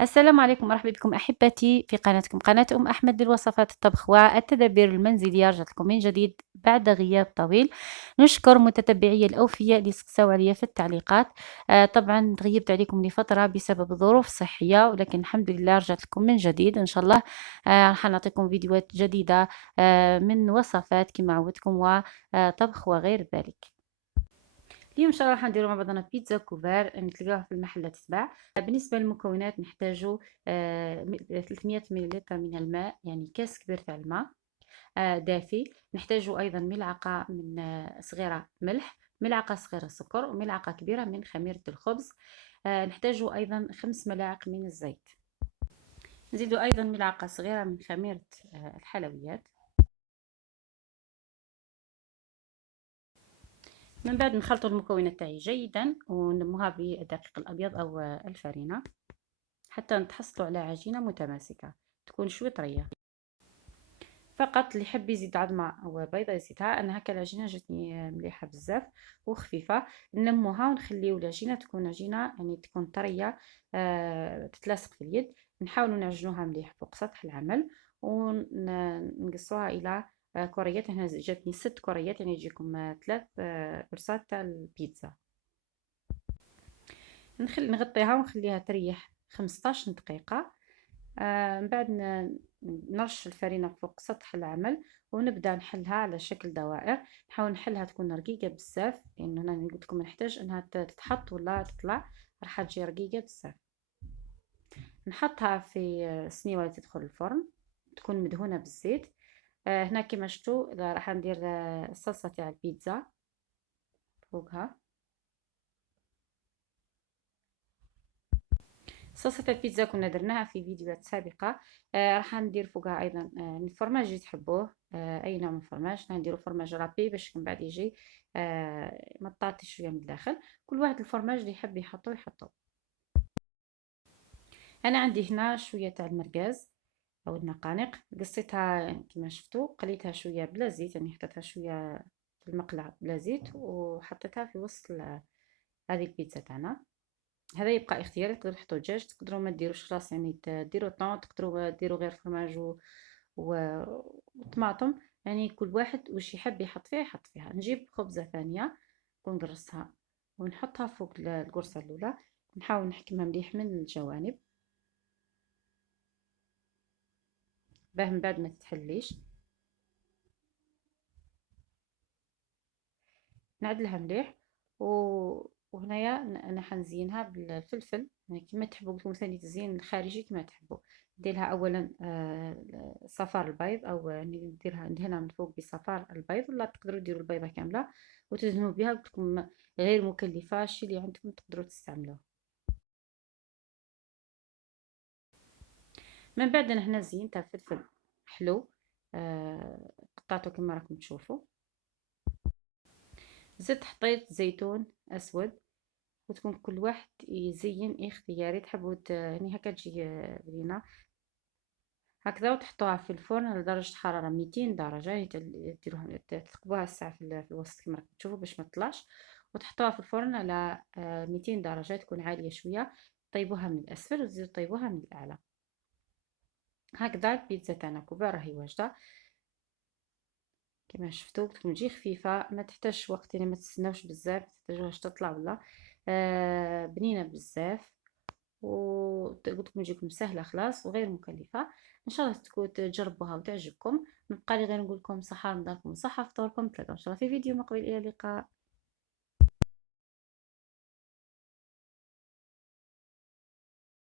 السلام عليكم، مرحبا بكم أحبتي في قناتكم قناة أحمد للوصفات الطبخ والتدابير المنزلية. رجعت لكم من جديد بعد غياب طويل. نشكر متتبعي الأوفياء اللي سقساو عليا في التعليقات. طبعا غيبت عليكم لفترة بسبب ظروف صحية، ولكن الحمد لله رجعت لكم من جديد إن شاء الله. راح نعطيكم فيديوهات جديدة من وصفات كما عودتكم وطبخ وغير ذلك. اليوم ان شاء الله راح نديرو مع بعضنا بيتزا كوفار اللي تلقاوها في المحلات تباع. بالنسبه للمكونات نحتاجو 300 ملل من الماء، يعني كاس كبير تاع الماء دافي. نحتاجو ايضا ملعقه من صغيره ملح، ملعقه صغيره سكر، وملعقه كبيره من خميره الخبز. نحتاجو ايضا 5 ملاعق من الزيت. نزيدو ايضا ملعقه صغيره من خميره الحلويات. من بعد نخلط المكونات تاعي جيدا ونموها بالدقيق الابيض او الفرينه حتى نتحصلوا على عجينه متماسكه تكون شويه طريه. فقط اللي يحب يزيد عظمه او بيضه يزيدها. انا هكا العجينه جاتني مليحه بزاف وخفيفه. ننموها ونخليو العجينه تكون عجينه يعني تكون طريه تتلاصق في اليد. نحاولوا نعجنوها مليح فوق سطح العمل ونقصوها الى كريات. هنا جاتني 6 كريات، يعني يجيكم 3 قرصات تاع البيتزا. نغطيها ونخليها تريح 15 دقيقة. من بعد نرش الفرينة فوق سطح العمل ونبدأ نحلها على شكل دوائر. نحاول نحلها تكون رقيقة بزاف، لأنه أنا قلت لكم نحتاج أنها تتحط ولا تطلع راح تجي رقيقة بزاف. نحطها في صينية ولا تدخل الفرن تكون مدهونة بالزيت. هنا كما شفتوا راح ندير الصلصة تاع البيتزا فوقها. صلصة البيتزا كنا درناها في فيديوهات سابقة. راح ندير فوقها أيضا الفرماج اللي تحبوه، أي نوع من الفرماج. نديرو فرماج رابي باش من بعد يجي مطاطي شوية من الداخل. كل واحد الفرماج اللي يحب يحطو. أنا عندي هنا شوية تاع المرقاز أو النقانق، قصيتها كما شفتوا، قليتها شوية بلا زيت، يعني حطيتها شوية في المقلة بلا زيت وحطيتها في وسط هذه البيتزا تاعنا. هذا يبقى اختياري، تقدروا تحطوا دجاج، تقدروا ما ديروش راس، يعني ديروا طون، تقدروا ديروا غير فرماج وطماطم. يعني كل واحد واش يحب يحط فيها يحط فيها. نجيب خبزة ثانية ونقرصها ونحطها فوق القرصة الأولى. نحاول نحكمها مليح من الجوانب باه من بعد ما تتحليش. نعدلها مليح وهنايا انا حنزينها بالفلفل، يعني كما تحبوا. قلت لكم ثاني التزيين الخارجي كما تحبوا. نديرها اولا صفار البيض، او يعني ندهنها من فوق بصفار البيض، ولا تقدروا ديروا البيضه كامله وتدهنوا بها. قلت لكم غير مكلفه، الشيء اللي عندكم تقدروا تستعملوه. من بعد انا هنا زين تاع فلفل حلو قطعته كما راكم تشوفوا. زدت حطيت زيتون اسود، وتكون كل واحد يزين اختياري. تحبوا يعني هكا تجي بنينه هكذا، وتحطوها في الفرن على درجة حرارة 200 درجة. يعني ديروها تثقبوها الساعة في الوسط كما راكم تشوفوا باش ما تطلعش، وتحطوها في الفرن على 200 درجة تكون عالية شوية. طيبوها من الأسفل وتزيدوا طيبوها من الأعلى. هكذا البيتزا تاعنا كبار راهي واجدة كما شفتوا. تكون تجي خفيفة، ما تحتاجش وقت، يعني ما تستناوش بزاف، ما تحتاجوهاش تطلع ولا بنينة بزاف. وقلت لكم تجيكم سهله خلاص وغير مكلفه. ان شاء الله تكون تجربوها وتعجبكم. نبقى لي غير نقول لكم صحه رمضانكم وصحه فطوركم. تلاقاو ان شاء الله في فيديو مقبل. الى اللقاء.